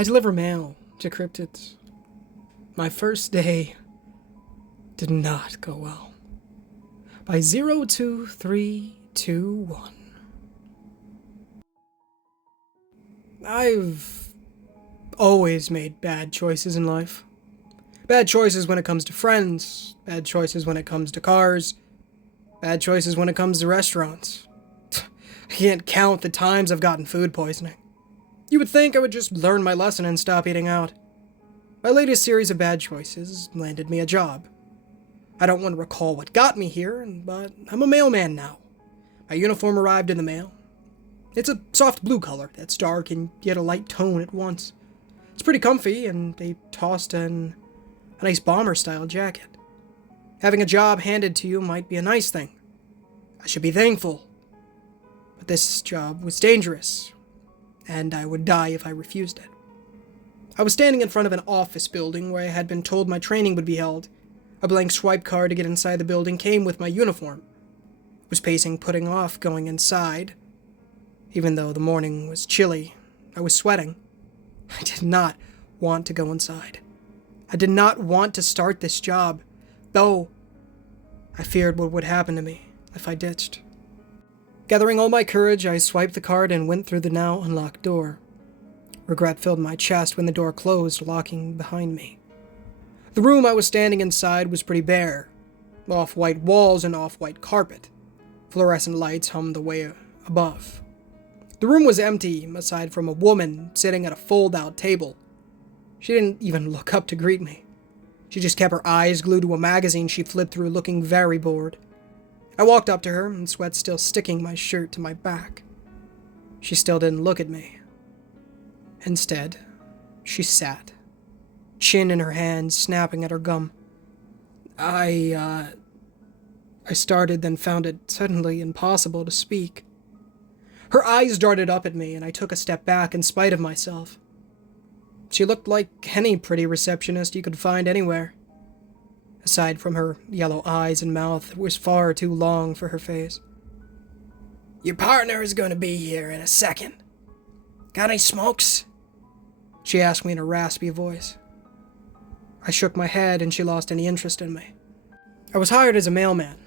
I deliver mail to cryptids. My first day did not go well. By 02321. I've always made bad choices in life. Bad choices when it comes to friends, bad choices when it comes to cars, bad choices when it comes to restaurants. I can't count the times I've gotten food poisoning. You would think I would just learn my lesson and stop eating out. My latest series of bad choices landed me a job. I don't want to recall what got me here, but I'm a mailman now. My uniform arrived in the mail. It's a soft blue color that's dark and yet a light tone at once. It's pretty comfy, and they tossed in a nice bomber-style jacket. Having a job handed to you might be a nice thing. I should be thankful. But this job was dangerous, and I would die if I refused it. I was standing in front of an office building where I had been told my training would be held. A blank swipe card to get inside the building came with my uniform. I was pacing, putting off going inside. Even though the morning was chilly, I was sweating. I did not want to go inside. I did not want to start this job, though I feared what would happen to me if I ditched. Gathering all my courage, I swiped the card and went through the now unlocked door. Regret filled my chest when the door closed, locking behind me. The room I was standing inside was pretty bare. Off-white walls and off-white carpet. Fluorescent lights hummed the way above. The room was empty, aside from a woman sitting at a fold-out table. She didn't even look up to greet me. She just kept her eyes glued to a magazine she flipped through, looking very bored. I walked up to her, and sweat still sticking my shirt to my back. She still didn't look at me. Instead, she sat, chin in her hand, snapping at her gum. I started, then found it suddenly impossible to speak. Her eyes darted up at me, and I took a step back in spite of myself. She looked like any pretty receptionist you could find anywhere. Aside from her yellow eyes and mouth, it was far too long for her face. "Your partner is going to be here in a second. Got any smokes?" She asked me in a raspy voice. I shook my head, and she lost any interest in me. I was hired as a mailman,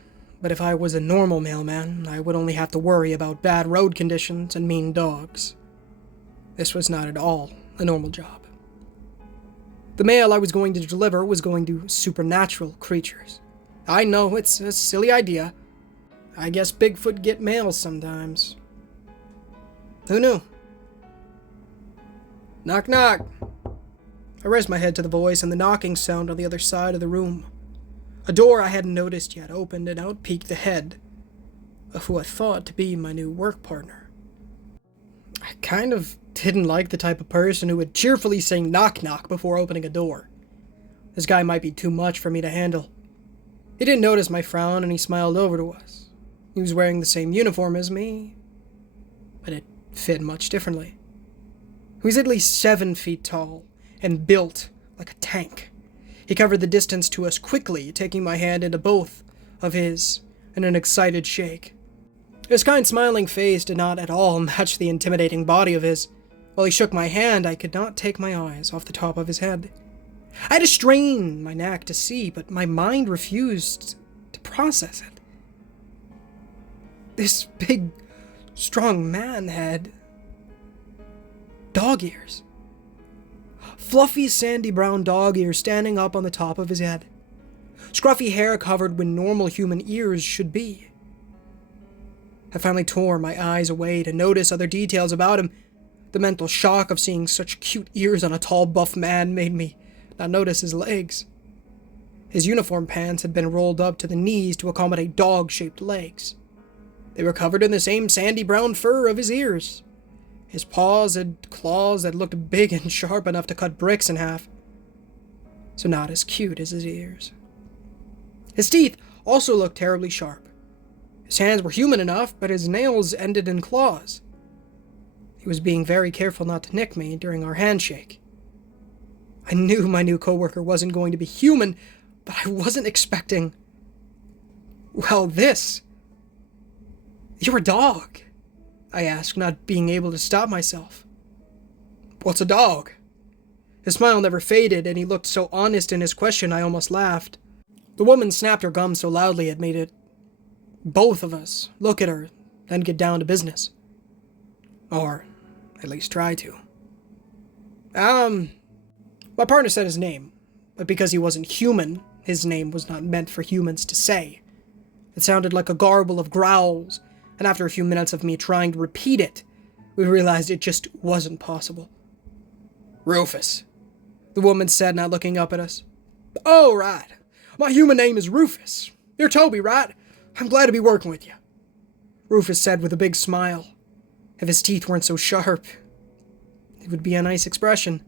but if I was a normal mailman, I would only have to worry about bad road conditions and mean dogs. This was not at all a normal job. The mail I was going to deliver was going to supernatural creatures. I know, it's a silly idea. I guess Bigfoot get mail sometimes. Who knew? Knock, knock. I raised my head to the voice, and the knocking sound on the other side of the room. A door I hadn't noticed yet opened, and out peeked the head of who I thought to be my new work partner. I kind of didn't like the type of person who would cheerfully say knock knock before opening a door. This guy might be too much for me to handle. He didn't notice my frown, and he smiled over to us. He was wearing the same uniform as me, but it fit much differently. He was at least 7 feet tall and built like a tank. He covered the distance to us quickly, taking my hand into both of his in an excited shake. His kind smiling face did not at all match the intimidating body of his. While he shook my hand, I could not take my eyes off the top of his head. I had to strain my neck to see, but my mind refused to process it. This big, strong man had dog ears. Fluffy, sandy brown dog ears standing up on the top of his head. Scruffy hair covered where normal human ears should be. I finally tore my eyes away to notice other details about him. The mental shock of seeing such cute ears on a tall, buff man made me not notice his legs. His uniform pants had been rolled up to the knees to accommodate dog-shaped legs. They were covered in the same sandy brown fur of his ears. His paws had claws that looked big and sharp enough to cut bricks in half. So not as cute as his ears. His teeth also looked terribly sharp. His hands were human enough, but his nails ended in claws. He was being very careful not to nick me during our handshake. I knew my new coworker wasn't going to be human, but I wasn't expecting... well, this. "You're a dog," I asked, not being able to stop myself. "What's a dog?" His smile never faded, and he looked so honest in his question I almost laughed. The woman snapped her gum so loudly it made both of us look at her, then get down to business. Or at least try to. My partner said his name, but because he wasn't human, his name was not meant for humans to say. It sounded like a garble of growls, and after a few minutes of me trying to repeat it, we realized it just wasn't possible. Rufus, the woman said, not looking up at us. Oh, right. My human name is Rufus. You're Toby, right? I'm glad to be working with you. Rufus said with a big smile. If his teeth weren't so sharp, it would be a nice expression.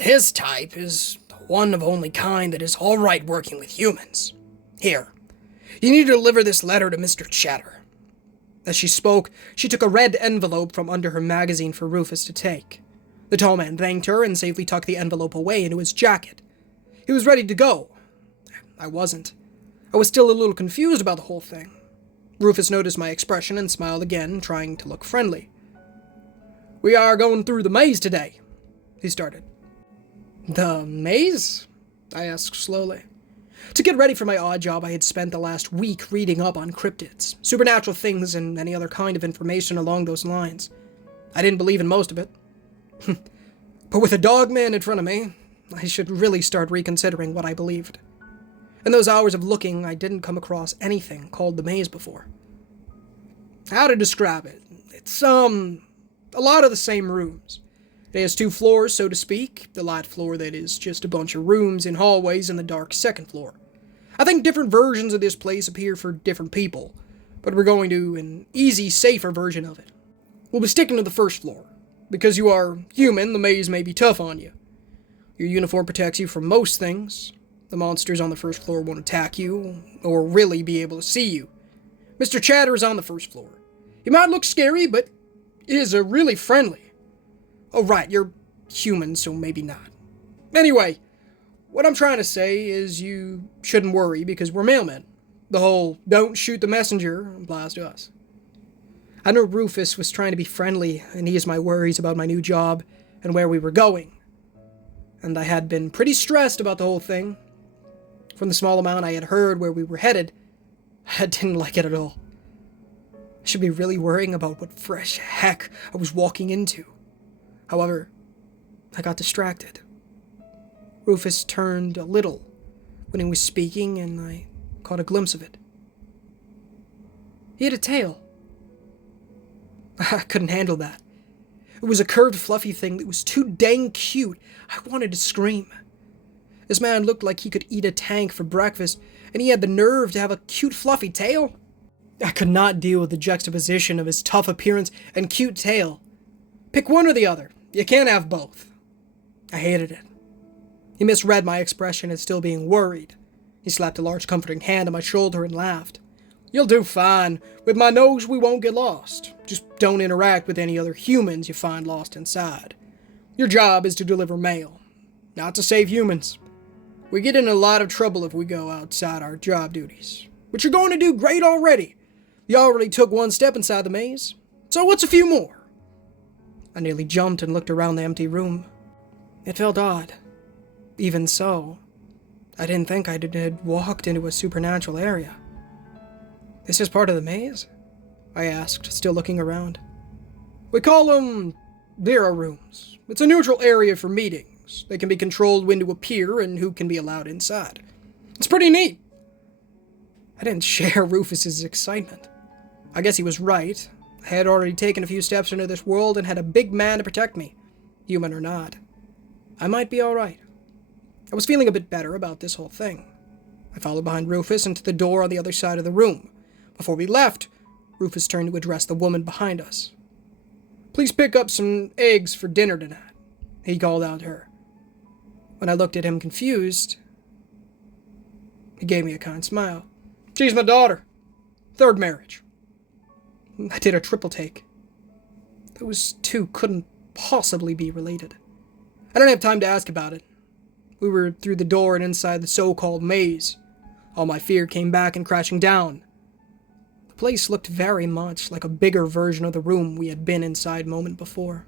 His type is one of only kind that is all right working with humans. Here, you need to deliver this letter to Mr. Chatter. As she spoke, she took a red envelope from under her magazine for Rufus to take. The tall man thanked her and safely tucked the envelope away into his jacket. He was ready to go. I wasn't. I was still a little confused about the whole thing. Rufus noticed my expression and smiled again, trying to look friendly. We are going through the maze today, he started. The maze? I asked slowly. To get ready for my odd job, I had spent the last week reading up on cryptids, supernatural things, and any other kind of information along those lines. I didn't believe in most of it. But with a dog man in front of me, I should really start reconsidering what I believed. In those hours of looking, I didn't come across anything called the maze before. How to describe it? It's, a lot of the same rooms. It has 2 floors, so to speak. The light floor that is just a bunch of rooms and hallways, and the dark second floor. I think different versions of this place appear for different people, but we're going to an easy, safer version of it. We'll be sticking to the first floor. Because you are human, the maze may be tough on you. Your uniform protects you from most things. The monsters on the first floor won't attack you, or really be able to see you. Mr. Chatter is on the first floor. He might look scary, but is really friendly. Oh right, you're human, so maybe not. Anyway, what I'm trying to say is you shouldn't worry because we're mailmen. The whole don't shoot the messenger applies to us. I know Rufus was trying to be friendly and ease my worries about my new job and where we were going. And I had been pretty stressed about the whole thing. From the small amount I had heard where we were headed, I didn't like it at all. I should be really worrying about what fresh heck I was walking into. However, I got distracted. Rufus turned a little when he was speaking, and I caught a glimpse of it. He had a tail. I couldn't handle that. It was a curved, fluffy thing that was too dang cute. I wanted to scream. This man looked like he could eat a tank for breakfast, and he had the nerve to have a cute, fluffy tail. I could not deal with the juxtaposition of his tough appearance and cute tail. Pick one or the other. You can't have both. I hated it. He misread my expression as still being worried. He slapped a large comforting hand on my shoulder and laughed. You'll do fine. With my nose, we won't get lost. Just don't interact with any other humans you find lost inside. Your job is to deliver mail, not to save humans. We get in a lot of trouble if we go outside our job duties. But you're going to do great already. You already took one step inside the maze. So what's a few more? I nearly jumped and looked around the empty room. It felt odd. Even so, I didn't think I had walked into a supernatural area. This is part of the maze? I asked, still looking around. We call them Vera rooms. It's a neutral area for meetings. They can be controlled when to appear and who can be allowed inside. It's pretty neat. I didn't share Rufus's excitement. I guess he was right. I had already taken a few steps into this world and had a big man to protect me, human or not. I might be alright. I was feeling a bit better about this whole thing. I followed behind Rufus into the door on the other side of the room. Before we left, Rufus turned to address the woman behind us. Please pick up some eggs for dinner tonight, he called out to her. When I looked at him confused, he gave me a kind smile. She's my daughter. 3rd marriage. I did a triple take. Those two couldn't possibly be related. I didn't have time to ask about it. We were through the door and inside the so-called maze. All my fear came back and crashing down. The place looked very much like a bigger version of the room we had been inside moment before.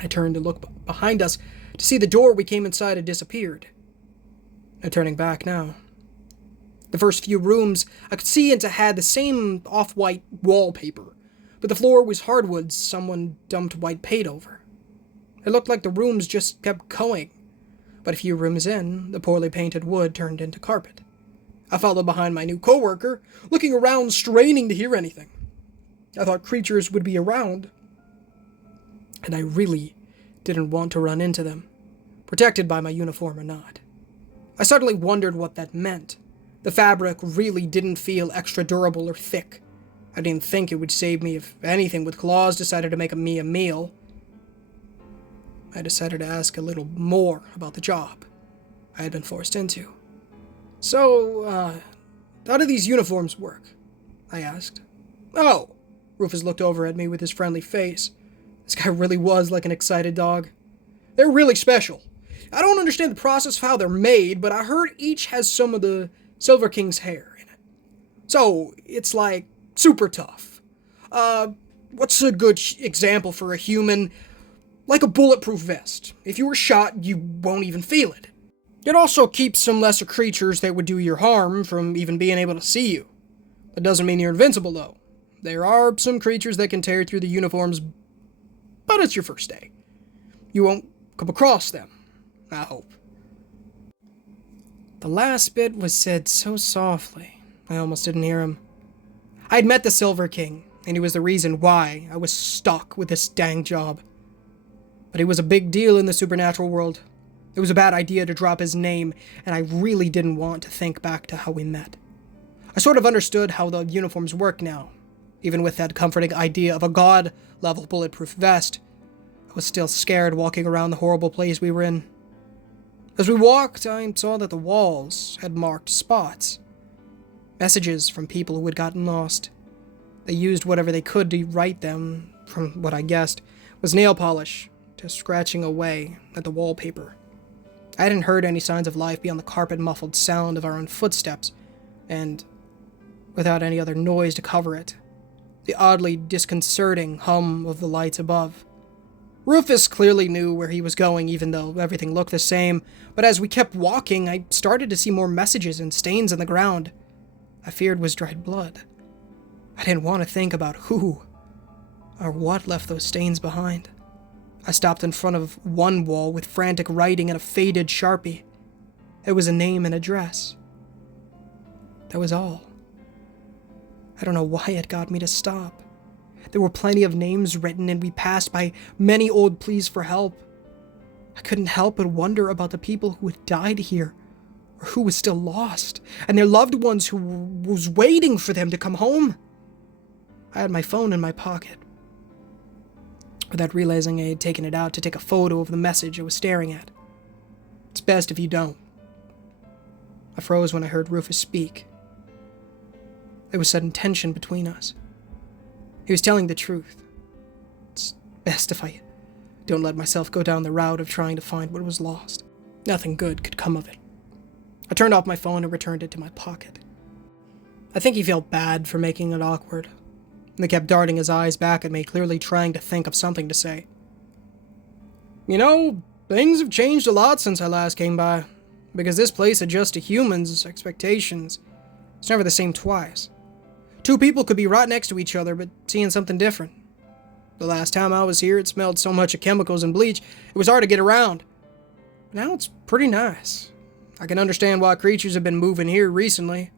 I I turned to look behind us to see the door we came inside had disappeared. No turning back now. The first few rooms I could see into had the same off-white wallpaper, but the floor was hardwood someone dumped white paint over. It looked like the rooms just kept going, but a few rooms in, the poorly painted wood turned into carpet. I followed behind my new coworker, looking around, straining to hear anything. I thought creatures would be around, and I really didn't want to run into them, protected by my uniform or not. I suddenly wondered what that meant. The fabric really didn't feel extra durable or thick. I didn't think it would save me if anything with claws decided to make me a meal. I decided to ask a little more about the job I had been forced into. So, how do these uniforms work? I asked. Oh, Rufus looked over at me with his friendly face. This guy really was like an excited dog. They're really special. I don't understand the process of how they're made, but I heard each has some of the Silver King's hair in it. So, it's like super tough. What's a good example for a human? Like a bulletproof vest. If you were shot, you won't even feel it. It also keeps some lesser creatures that would do you harm from even being able to see you. That doesn't mean you're invincible, though. There are some creatures that can tear through the uniforms, but it's your first day. You won't come across them, I hope. The last bit was said so softly, I almost didn't hear him. I'd met the Silver King, and he was the reason why I was stuck with this dang job. But he was a big deal in the supernatural world. It was a bad idea to drop his name, and I really didn't want to think back to how we met. I sort of understood how the uniforms work now. Even with that comforting idea of a god-level bulletproof vest, I was still scared walking around the horrible place we were in. As we walked, I saw that the walls had marked spots. Messages from people who had gotten lost. They used whatever they could to write them, from what I guessed was nail polish, to scratching away at the wallpaper. I hadn't heard any signs of life beyond the carpet-muffled sound of our own footsteps, and, without any other noise to cover it, the oddly disconcerting hum of the lights above. Rufus clearly knew where he was going, even though everything looked the same, but as we kept walking, I started to see more messages and stains on the ground. I feared was dried blood. I didn't want to think about who or what left those stains behind. I stopped in front of one wall with frantic writing and a faded Sharpie. It was a name and address. That was all. I don't know why it got me to stop. There were plenty of names written, and we passed by many old pleas for help. I couldn't help but wonder about the people who had died here, or who was still lost, and their loved ones who was waiting for them to come home. I had my phone in my pocket, without realizing I had taken it out to take a photo of the message I was staring at. It's best if you don't. I froze when I heard Rufus speak. There was sudden tension between us. He was telling the truth. It's best if I don't let myself go down the route of trying to find what was lost. Nothing good could come of it. I turned off my phone and returned it to my pocket. I think he felt bad for making it awkward, and he kept darting his eyes back at me, clearly trying to think of something to say. You know, things have changed a lot since I last came by, because this place adjusts to humans' expectations. It's never the same twice. Two people could be right next to each other, but seeing something different. The last time I was here, it smelled so much of chemicals and bleach, it was hard to get around. But now it's pretty nice. I can understand why creatures have been moving here recently.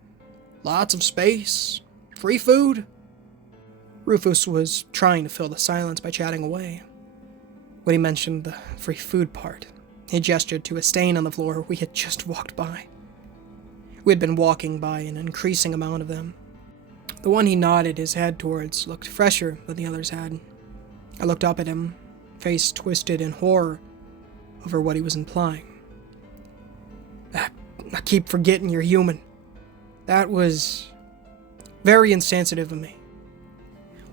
Lots of space, free food. Rufus was trying to fill the silence by chatting away. When he mentioned the free food part, he gestured to a stain on the floor we had just walked by. We had been walking by an increasing amount of them. The one he nodded his head towards looked fresher than the others had. I looked up at him, face twisted in horror over what he was implying. I keep forgetting you're human. That was very insensitive of me.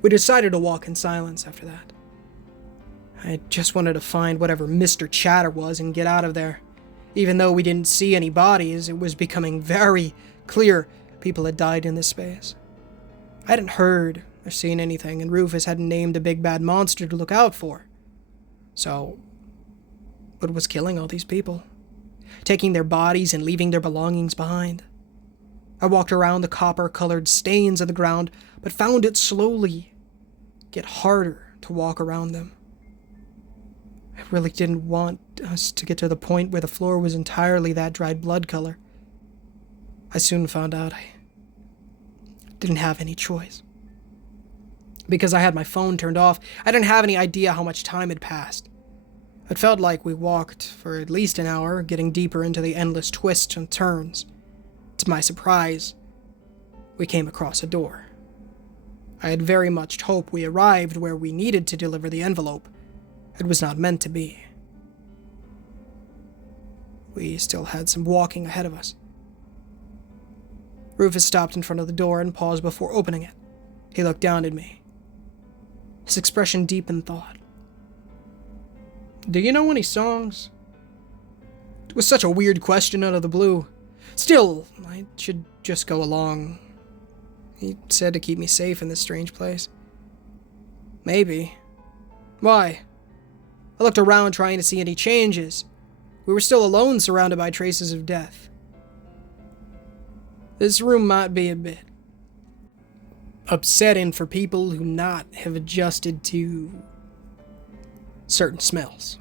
We decided to walk in silence after that. I just wanted to find whatever Mr. Chatter was and get out of there. Even though we didn't see any bodies, it was becoming very clear people had died in this space. I hadn't heard or seen anything, and Rufus hadn't named a big bad monster to look out for. So, what was killing all these people? Taking their bodies and leaving their belongings behind? I walked around the copper-colored stains of the ground, but found it slowly get harder to walk around them. I really didn't want us to get to the point where the floor was entirely that dried blood color. I soon found out I didn't have any choice. Because I had my phone turned off, I didn't have any idea how much time had passed. It felt like we walked for at least an hour, getting deeper into the endless twists and turns. To my surprise, we came across a door. I had very much hoped we arrived where we needed to deliver the envelope. It was not meant to be. We still had some walking ahead of us. Rufus stopped in front of the door and paused before opening it. He looked down at me. His expression deep in thought. "Do you know any songs?" It was such a weird question out of the blue. Still, I should just go along. He said to keep me safe in this strange place. Maybe. Why? I looked around trying to see any changes. We were still alone, surrounded by traces of death. This room might be a bit upsetting for people who not have adjusted to certain smells.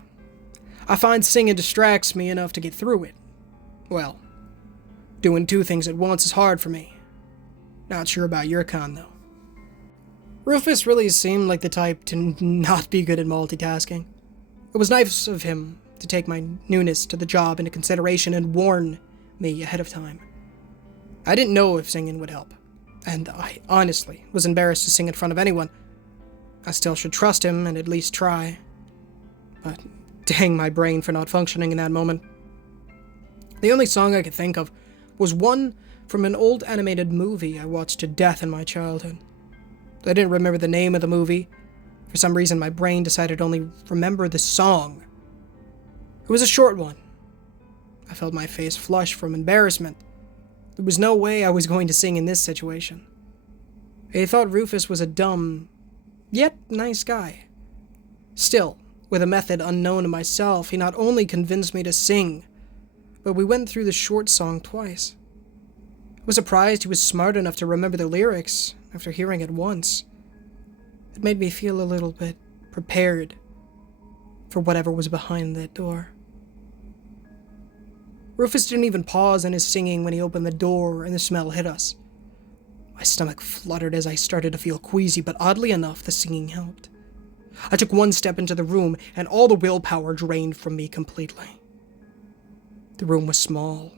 I find singing distracts me enough to get through it. Well, doing two things at once is hard for me. Not sure about your kind, though. Rufus really seemed like the type to not be good at multitasking. It was nice of him to take my newness to the job into consideration and warn me ahead of time. I didn't know if singing would help, and I honestly was embarrassed to sing in front of anyone. I still should trust him and at least try. But dang my brain for not functioning in that moment. The only song I could think of was one from an old animated movie I watched to death in my childhood. I didn't remember the name of the movie. For some reason, my brain decided to only remember the song. It was a short one. I felt my face flush from embarrassment. There was no way I was going to sing in this situation. I thought Rufus was a dumb, yet nice guy. Still, with a method unknown to myself, he not only convinced me to sing, but we went through the short song twice. I was surprised he was smart enough to remember the lyrics after hearing it once. It made me feel a little bit prepared for whatever was behind that door. Rufus didn't even pause in his singing when he opened the door and the smell hit us. My stomach fluttered as I started to feel queasy, but oddly enough, the singing helped. I took one step into the room, and all the willpower drained from me completely. The room was small.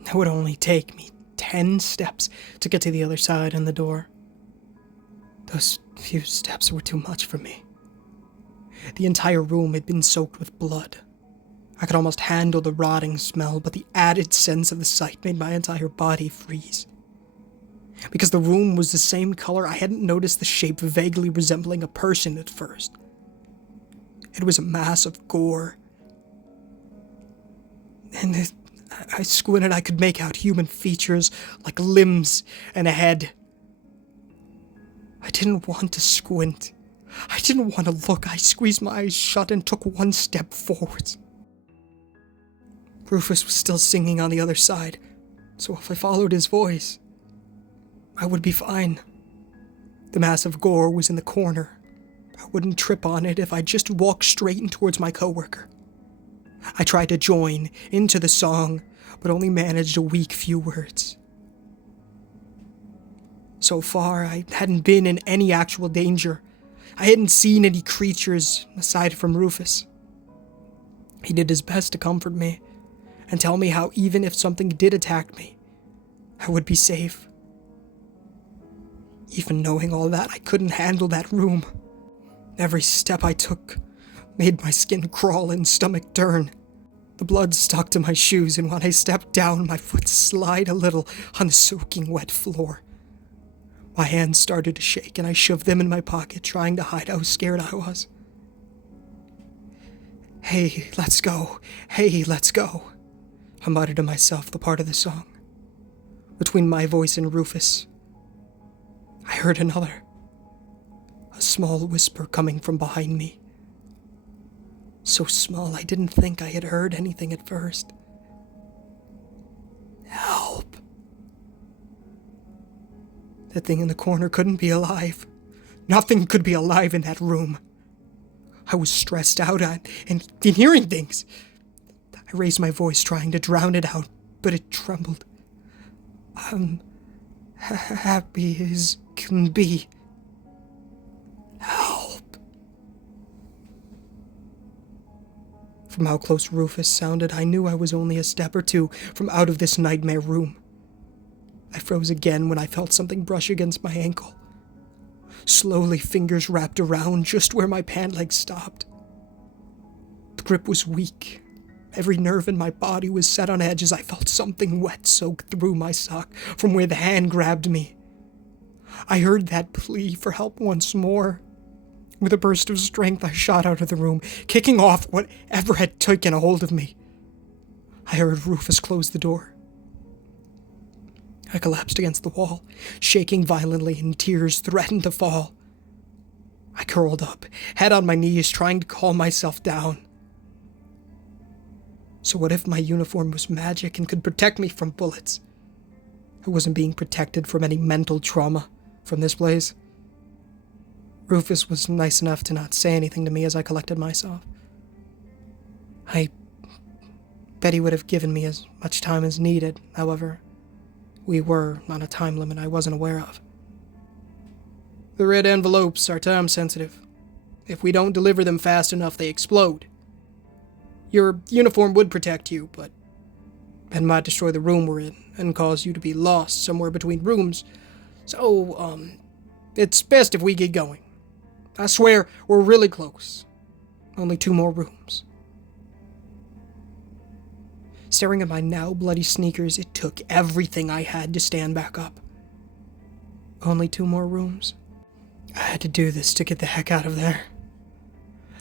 It would only take me 10 steps to get to the other side and the door. Those few steps were too much for me. The entire room had been soaked with blood. I could almost handle the rotting smell, but the added sense of the sight made my entire body freeze. Because the room was the same color, I hadn't noticed the shape vaguely resembling a person at first. It was a mass of gore. And I squinted, I could make out human features like limbs and a head. I didn't want to squint. I didn't want to look. I squeezed my eyes shut and took one step forwards. Rufus was still singing on the other side, so if I followed his voice, I would be fine. The mass of gore was in the corner. I wouldn't trip on it if I just walked straight in towards my coworker. I tried to join into the song, but only managed a weak few words. So far, I hadn't been in any actual danger. I hadn't seen any creatures aside from Rufus. He did his best to comfort me and tell me how even if something did attack me, I would be safe. Even knowing all that, I couldn't handle that room. Every step I took made my skin crawl and stomach turn. The blood stuck to my shoes, and when I stepped down, my foot slid a little on the soaking wet floor. My hands started to shake, and I shoved them in my pocket, trying to hide how scared I was. "Hey, let's go. Hey, let's go," I muttered to myself the part of the song. Between my voice and Rufus, I heard another. A small whisper coming from behind me. So small I didn't think I had heard anything at first. Help. That thing in the corner couldn't be alive. Nothing could be alive in that room. I was stressed out and hearing things. I raised my voice trying to drown it out, but it trembled. I'm happy as can be. Help. From how close Rufus sounded, I knew I was only a step or two from out of this nightmare room. I froze again when I felt something brush against my ankle. Slowly, fingers wrapped around just where my pant leg stopped. The grip was weak. Every nerve in my body was set on edge as I felt something wet soak through my sock from where the hand grabbed me. I heard that plea for help once more. With a burst of strength, I shot out of the room, kicking off whatever had taken a hold of me. I heard Rufus close the door. I collapsed against the wall, shaking violently, and tears threatened to fall. I curled up, head on my knees, trying to calm myself down. So what if my uniform was magic and could protect me from bullets? I wasn't being protected from any mental trauma from this place. Rufus was nice enough to not say anything to me as I collected myself. I bet he would have given me as much time as needed, however. We were on a time limit I wasn't aware of. The red envelopes are time sensitive. If we don't deliver them fast enough, they explode. Your uniform would protect you, but it might destroy the room we're in and cause you to be lost somewhere between rooms. So, it's best if we get going. I swear, we're really close. Only 2 more rooms. Staring at my now bloody sneakers, it took everything I had to stand back up. Only 2 more rooms. I had to do this to get the heck out of there.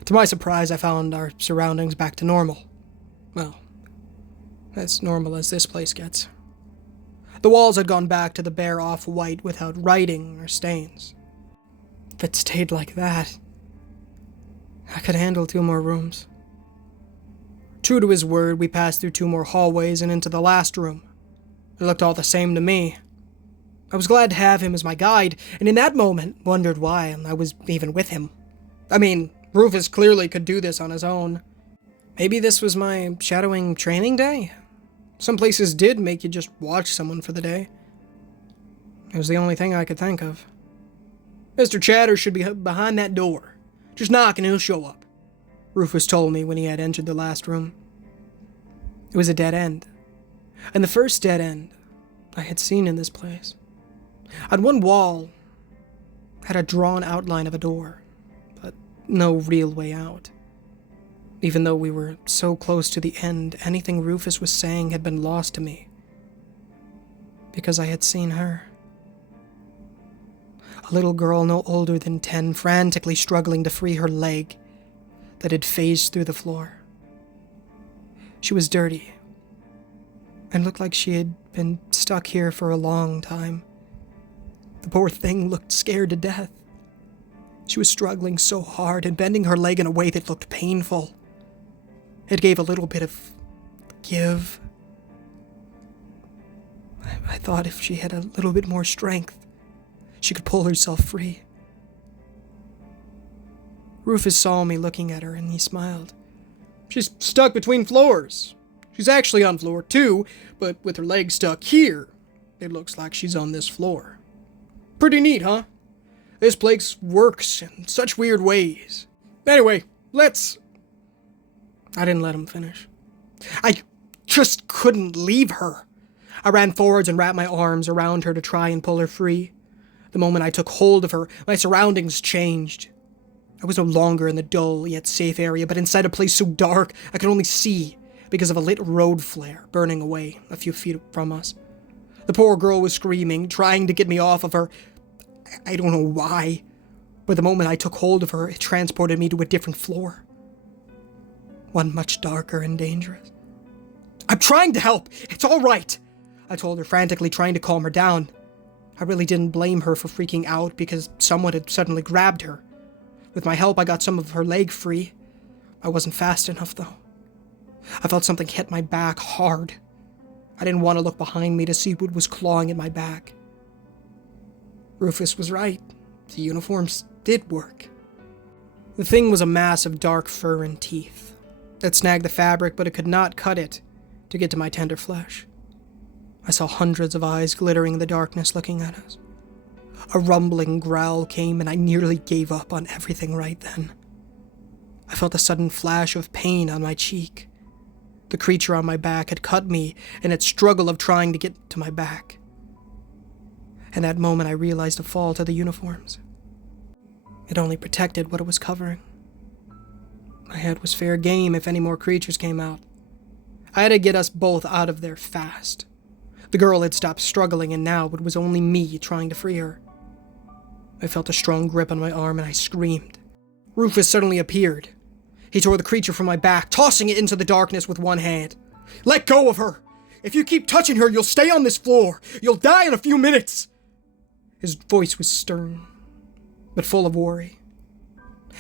To my surprise, I found our surroundings back to normal. Well, as normal as this place gets. The walls had gone back to the bare off-white without writing or stains. If it stayed like that, I could handle 2 more rooms. True to his word, we passed through 2 more hallways and into the last room. It looked all the same to me. I was glad to have him as my guide, and in that moment, wondered why I was even with him. I mean, Rufus clearly could do this on his own. Maybe this was my shadowing training day? Some places did make you just watch someone for the day. It was the only thing I could think of. Mr. Chatter should be behind that door. Just knock and he'll show up, Rufus told me when he had entered the last room. It was a dead end. And the first dead end I had seen in this place. On one wall had a drawn outline of a door, but no real way out. Even though we were so close to the end, anything Rufus was saying had been lost to me. Because I had seen her. A little girl no older than 10, frantically struggling to free her leg that had phased through the floor. She was dirty, and looked like she had been stuck here for a long time. The poor thing looked scared to death. She was struggling so hard and bending her leg in a way that looked painful. It gave a little bit of give. I thought if she had a little bit more strength, she could pull herself free. Rufus saw me looking at her and he smiled. She's stuck between floors. She's actually on floor 2, but with her leg stuck here, it looks like she's on this floor. Pretty neat, huh? This place works in such weird ways. Anyway, I didn't let him finish. I just couldn't leave her. I ran forwards and wrapped my arms around her to try and pull her free. The moment I took hold of her, my surroundings changed. I was no longer in the dull yet safe area, but inside a place so dark I could only see because of a lit road flare burning away a few feet from us. The poor girl was screaming, trying to get me off of her. I don't know why, but the moment I took hold of her, it transported me to a different floor. One much darker and dangerous. I'm trying to help. It's all right, I told her, frantically trying to calm her down. I really didn't blame her for freaking out because someone had suddenly grabbed her. With my help, I got some of her leg free. I wasn't fast enough, though. I felt something hit my back hard. I didn't want to look behind me to see what was clawing at my back. Rufus was right. The uniforms did work. The thing was a mass of dark fur and teeth. It snagged the fabric, but it could not cut it to get to my tender flesh. I saw hundreds of eyes glittering in the darkness looking at us. A rumbling growl came, and I nearly gave up on everything right then. I felt a sudden flash of pain on my cheek. The creature on my back had cut me in its struggle of trying to get to my back. In that moment, I realized the fault of the uniforms. It only protected what it was covering. My head was fair game if any more creatures came out. I had to get us both out of there fast. The girl had stopped struggling, and now it was only me trying to free her. I felt a strong grip on my arm, and I screamed. Rufus suddenly appeared. He tore the creature from my back, tossing it into the darkness with one hand. "Let go of her! If you keep touching her, you'll stay on this floor! You'll die in a few minutes!" His voice was stern, but full of worry.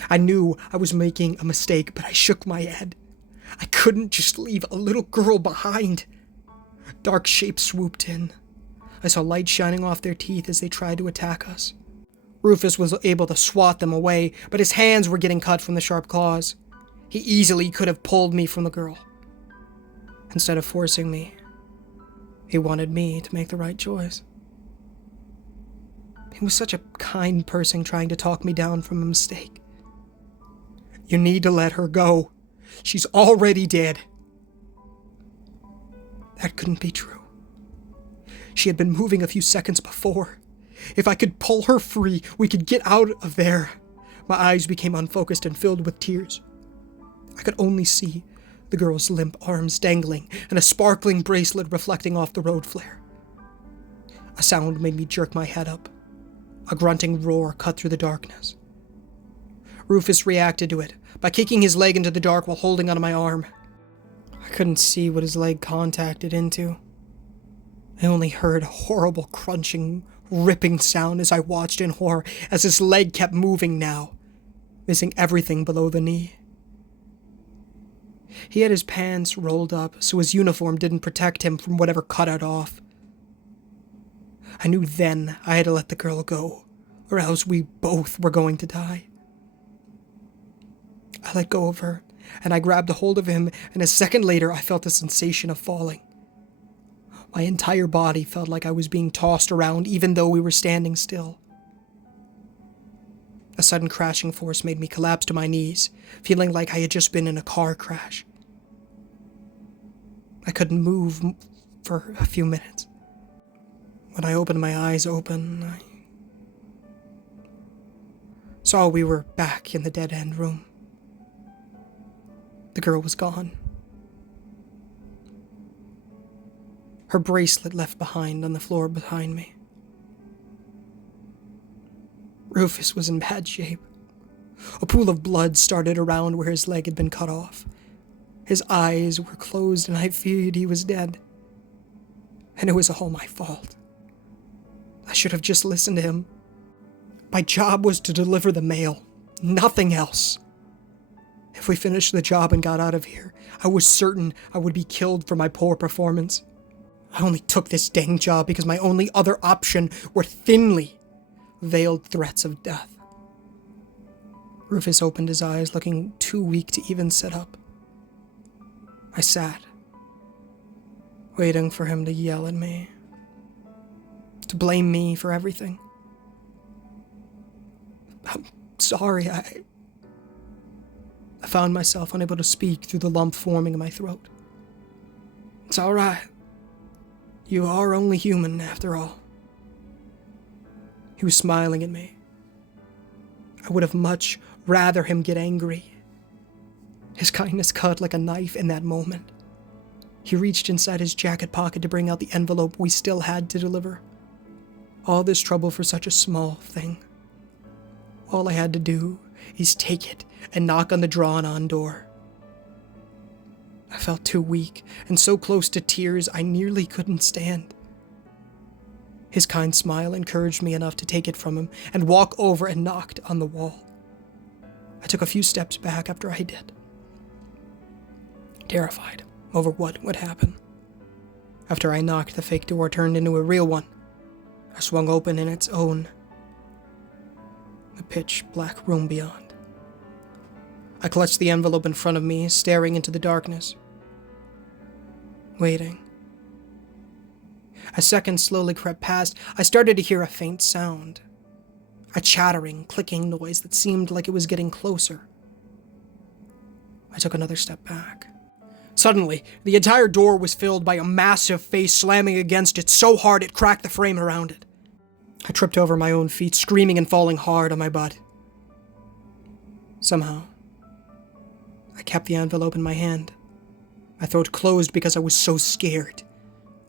I knew I was making a mistake, but I shook my head. I couldn't just leave a little girl behind. Dark shapes swooped in. I saw light shining off their teeth as they tried to attack us. Rufus was able to swat them away, but his hands were getting cut from the sharp claws. He easily could have pulled me from the girl. Instead of forcing me, he wanted me to make the right choice. He was such a kind person trying to talk me down from a mistake. "You need to let her go. She's already dead." That couldn't be true. She had been moving a few seconds before. If I could pull her free, we could get out of there. My eyes became unfocused and filled with tears. I could only see the girl's limp arms dangling and a sparkling bracelet reflecting off the road flare. A sound made me jerk my head up. A grunting roar cut through the darkness. Rufus reacted to it by kicking his leg into the dark while holding onto my arm. I couldn't see what his leg contacted into. I only heard a horrible crunching, ripping sound as I watched in horror as his leg kept moving now, missing everything below the knee. He had his pants rolled up so his uniform didn't protect him from whatever cut it off. I knew then I had to let the girl go, or else we both were going to die. I let go of her, and I grabbed a hold of him, and a second later I felt a sensation of falling. My entire body felt like I was being tossed around even though we were standing still. A sudden crashing force made me collapse to my knees, feeling like I had just been in a car crash. I couldn't move for a few minutes. When I opened my eyes open, I saw we were back in the dead-end room. The girl was gone. Her bracelet left behind on the floor behind me. Rufus was in bad shape. A pool of blood started around where his leg had been cut off. His eyes were closed, and I feared he was dead. And it was all my fault. I should have just listened to him. My job was to deliver the mail, nothing else. If we finished the job and got out of here, I was certain I would be killed for my poor performance. I only took this dang job because my only other option were thinly veiled threats of death. Rufus opened his eyes, looking too weak to even sit up. I sat, waiting for him to yell at me, to blame me for everything. "I'm sorry, I found myself unable to speak through the lump forming in my throat. "It's all right. You are only human, after all." He was smiling at me. I would have much rather him get angry. His kindness cut like a knife in that moment. He reached inside his jacket pocket to bring out the envelope we still had to deliver. All this trouble for such a small thing. All I had to do is take it and knock on the drawn-on door. I felt too weak and so close to tears I nearly couldn't stand. His kind smile encouraged me enough to take it from him and walk over and knocked on the wall. I took a few steps back after I did, terrified over what would happen. After I knocked, the fake door turned into a real one. I swung open in its own, the pitch-black room beyond. I clutched the envelope in front of me, staring into the darkness. Waiting. As seconds slowly crept past, I started to hear a faint sound. A chattering, clicking noise that seemed like it was getting closer. I took another step back. Suddenly, the entire door was filled by a massive face slamming against it so hard it cracked the frame around it. I tripped over my own feet, screaming and falling hard on my butt. Somehow, I kept the envelope in my hand. My throat closed because I was so scared.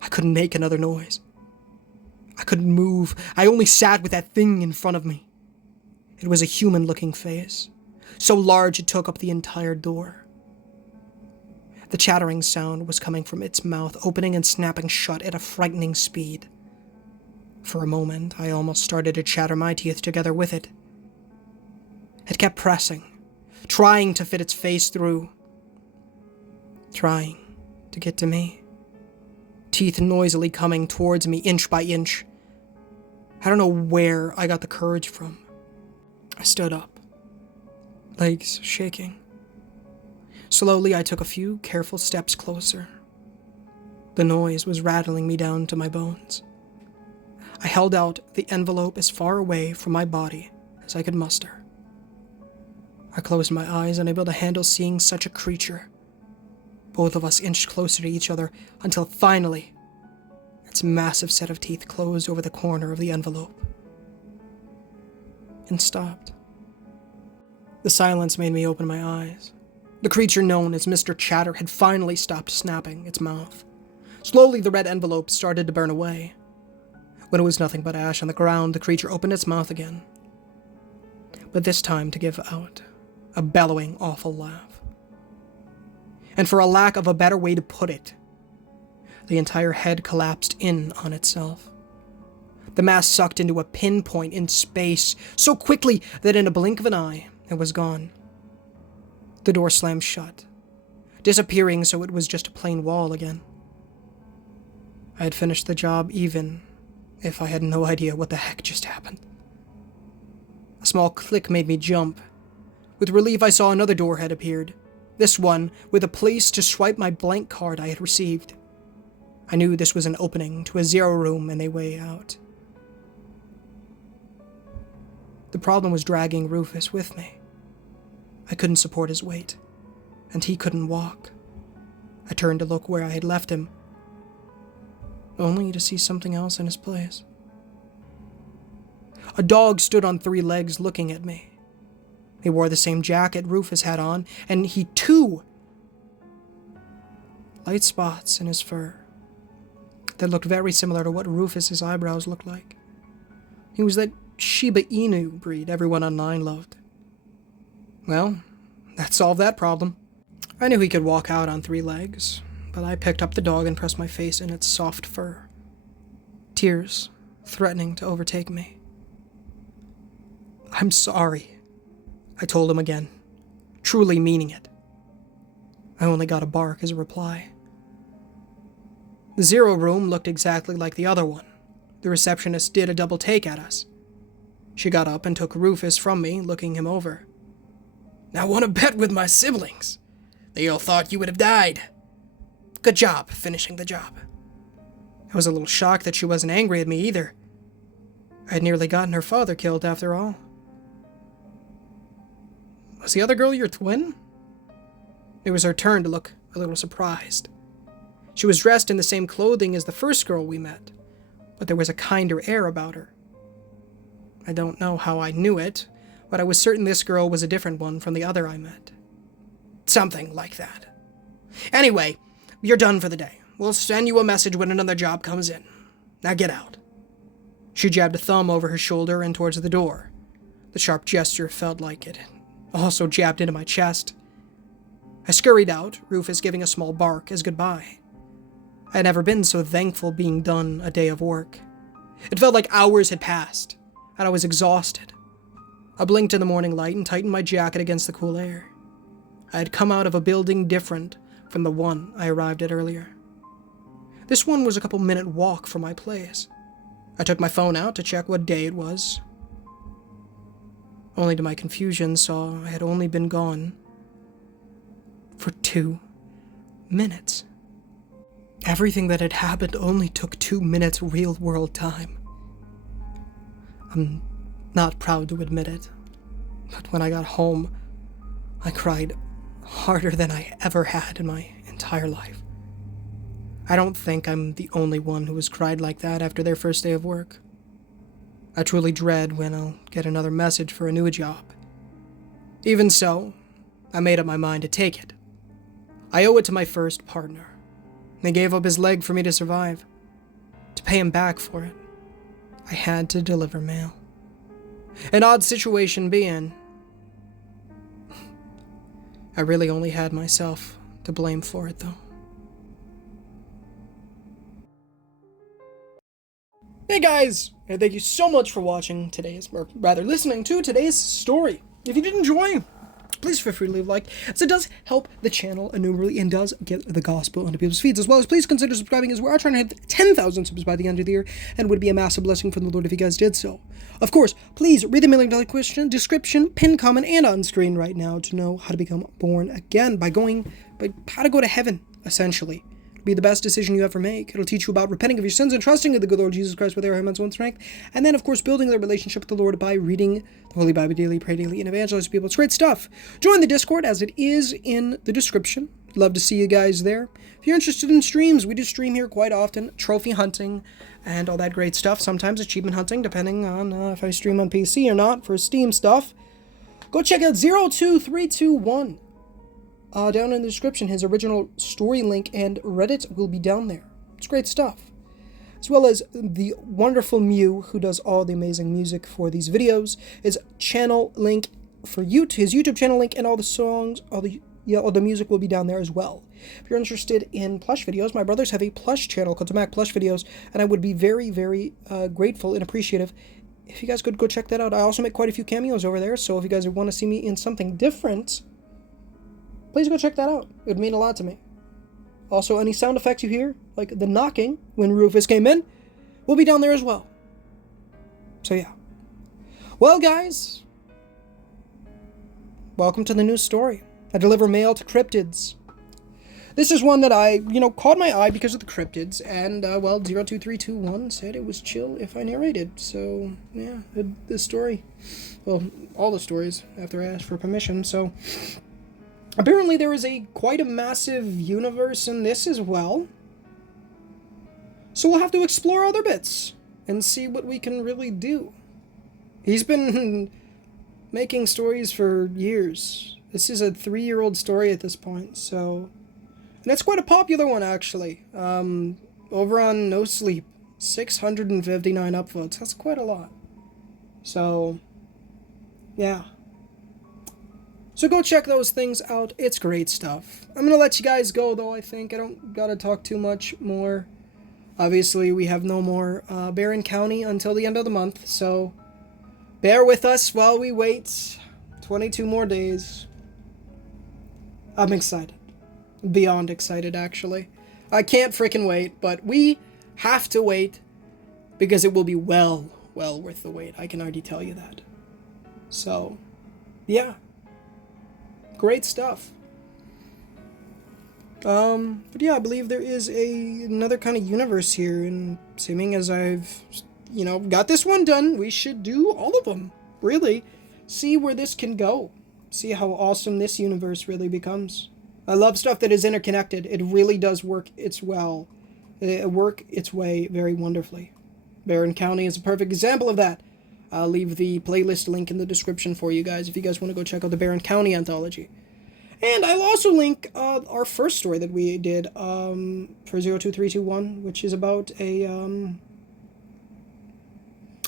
I couldn't make another noise. I couldn't move. I only sat with that thing in front of me. It was a human-looking face, so large it took up the entire door. The chattering sound was coming from its mouth, opening and snapping shut at a frightening speed. For a moment, I almost started to chatter my teeth together with it. It kept pressing, trying to fit its face through, trying to get to me. Teeth noisily coming towards me inch by inch. I don't know where I got the courage from. I stood up, legs shaking. Slowly, I took a few careful steps closer. The noise was rattling me down to my bones. I held out the envelope as far away from my body as I could muster. I closed my eyes, unable to handle seeing such a creature. Both of us inched closer to each other until finally, its massive set of teeth closed over the corner of the envelope. And stopped. The silence made me open my eyes. The creature known as Mr. Chatter had finally stopped snapping its mouth. Slowly, the red envelope started to burn away. When it was nothing but ash on the ground, the creature opened its mouth again. But this time to give out a bellowing, awful laugh. And for a lack of a better way to put it, the entire head collapsed in on itself. The mass sucked into a pinpoint in space so quickly that in a blink of an eye, it was gone. The door slammed shut, disappearing so it was just a plain wall again. I had finished the job even if I had no idea what the heck just happened. A small click made me jump. With relief, I saw another door had appeared, this one with a place to swipe my blank card I had received. I knew this was an opening to a zero room and a way out. The problem was dragging Rufus with me. I couldn't support his weight, and he couldn't walk. I turned to look where I had left him, only to see something else in his place. A dog stood on 3 legs looking at me. He wore the same jacket Rufus had on, and he too light spots in his fur that looked very similar to what Rufus's eyebrows looked like. He was that Shiba Inu breed everyone online loved. Well, that solved that problem. I knew he could walk out on 3 legs, but I picked up the dog and pressed my face in its soft fur, tears threatening to overtake me. "I'm sorry," I told him again, truly meaning it. I only got a bark as a reply. The zero room looked exactly like the other one. The receptionist did a double take at us. She got up and took Rufus from me, looking him over. "Now want to bet with my siblings? They all thought you would have died. Good job finishing the job." I was a little shocked that she wasn't angry at me either. I had nearly gotten her father killed after all. "Was the other girl your twin?" It was her turn to look a little surprised. She was dressed in the same clothing as the first girl we met, but there was a kinder air about her. I don't know how I knew it, but I was certain this girl was a different one from the other I met. Something like that. "Anyway, you're done for the day. We'll send you a message when another job comes in. Now get out." She jabbed a thumb over her shoulder and towards the door. The sharp gesture felt like it also jabbed into my chest. I scurried out, Rufus giving a small bark as goodbye. I had never been so thankful being done a day of work. It felt like hours had passed, and I was exhausted. I blinked in the morning light and tightened my jacket against the cool air. I had come out of a building different from the one I arrived at earlier. This one was a couple-minute walk from my place. I took my phone out to check what day it was, only to my confusion saw I had only been gone for 2 minutes. Everything that had happened only took 2 minutes real-world time. I'm not proud to admit it, but when I got home, I cried harder than I ever had in my entire life. I don't think I'm the only one who has cried like that after their first day of work. I truly dread when I'll get another message for a new job. Even so, I made up my mind to take it. I owe it to my first partner. He gave up his leg for me to survive. To pay him back for it, I had to deliver mail. An odd situation being, I really only had myself to blame for it, though. Hey guys, and thank you so much for watching today's, or rather listening to today's story. If you did enjoy, please feel free to leave a like, as it does help the channel innumerably and does get the gospel into people's feeds, as well as please consider subscribing, as we are trying to hit 10,000 subs by the end of the year, and would be a massive blessing from the Lord if you guys did so. Of course, please read the mailing description, pinned comment, and on screen right now to know how to become born again by how to go to heaven, essentially. Be the best decision you ever make. It'll teach you about repenting of your sins and trusting in the good Lord Jesus Christ with your mental strength. And then, of course, building their relationship with the Lord by reading the Holy Bible daily, pray daily, and evangelize people. It's great stuff. Join the Discord, as it is in the description. Love to see you guys there. If you're interested in streams, we do stream here quite often. Trophy hunting and all that great stuff. Sometimes achievement hunting, depending on if I stream on PC or not for Steam stuff. Go check out 02321. Down in the description, his original story link and Reddit will be down there. It's great stuff. As well as the wonderful Mew, who does all the amazing music for these videos. His channel link for his YouTube channel link, and all the songs, all the music will be down there as well. If you're interested in plush videos, my brothers have a plush channel called Mac Plush Videos, and I would be very, very grateful and appreciative if you guys could go check that out. I also make quite a few cameos over there, so if you guys want to see me in something different, please go check that out. It would mean a lot to me. Also, any sound effects you hear, like the knocking when Rufus came in, will be down there as well. So yeah. Well, guys, welcome to the new story. I deliver mail to cryptids. This is one that I, caught my eye because of the cryptids, and, 02321 said it was chill if I narrated. So, yeah, the story, well, all the stories after I asked for permission, so apparently there is quite a massive universe in this as well. So we'll have to explore other bits and see what we can really do. He's been making stories for years. This is a 3-year-old story at this point, so... And it's quite a popular one, actually. Over on No Sleep, 659 upvotes. That's quite a lot. So, yeah. So go check those things out. It's great stuff. I'm gonna let you guys go, though, I think. I don't gotta talk too much more. Obviously, we have no more Barron County until the end of the month, so bear with us while we wait. 22 more days. I'm excited. Beyond excited, actually. I can't freaking wait, but we have to wait because it will be well worth the wait. I can already tell you that. So, yeah. Great stuff. But yeah, I believe there is another kind of universe here, and seeming as I've, got this one done, we should do all of them, really. See where this can go. See how awesome this universe really becomes. I love stuff that is interconnected. It really does work its way very wonderfully. Barron County is a perfect example of that. I'll leave the playlist link in the description for you guys if you guys want to go check out the Barron County anthology. And I'll also link our first story that we did for 02321, which is about I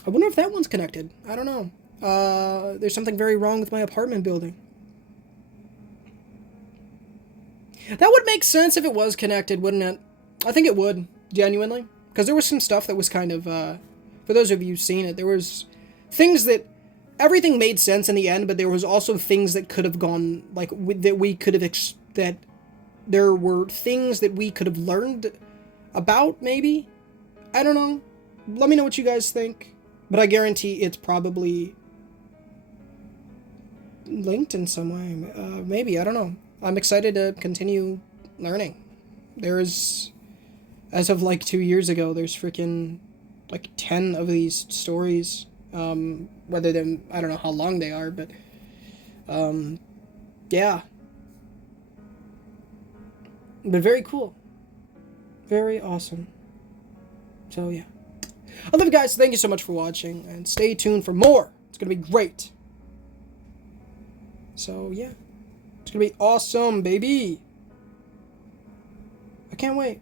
wonder if that one's connected. I don't know. There's something very wrong with my apartment building. That would make sense if it was connected, wouldn't it? I think it would, genuinely. Because there was some stuff that was kind of, for those of you who've seen it, there was things that, everything made sense in the end, but there was also things that could have gone, that we could have, that there were things that we could have learned about, maybe. I don't know. Let me know what you guys think. But I guarantee it's probably linked in some way. Maybe, I don't know. I'm excited to continue learning. There's, as of like 2 years ago, there's freaking like 10 of these stories. Whether them, I don't know how long they are, but yeah. But very cool. Very awesome. So yeah. I love you guys. Thank you so much for watching. And stay tuned for more. It's going to be great. So yeah. It's going to be awesome, baby. I can't wait.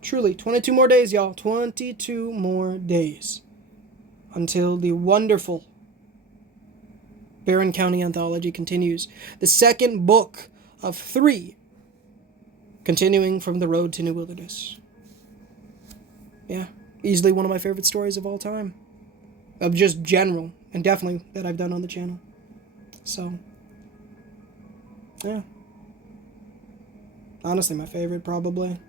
Truly, 22 more days, y'all. 22 more days. Until the wonderful Barron County Anthology continues. The second book of 3. Continuing from the road to New Wilderness. Yeah. Easily one of my favorite stories of all time. Of just general. And definitely that I've done on the channel. So. Yeah. Honestly, my favorite, probably.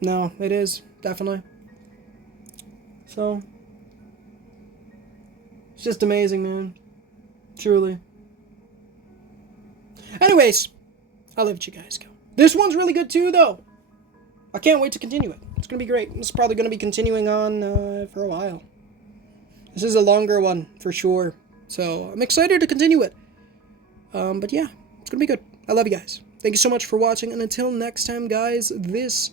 No, it is. Definitely. So. It's just amazing, man. Truly. Anyways. I'll let you guys go. This one's really good too, though. I can't wait to continue it. It's going to be great. It's probably going to be continuing on for a while. This is a longer one, for sure. So, I'm excited to continue it. But yeah, it's going to be good. I love you guys. Thank you so much for watching. And until next time, guys, this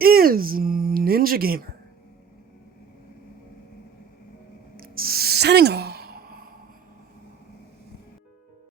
is Ninja Gamer. Signing off.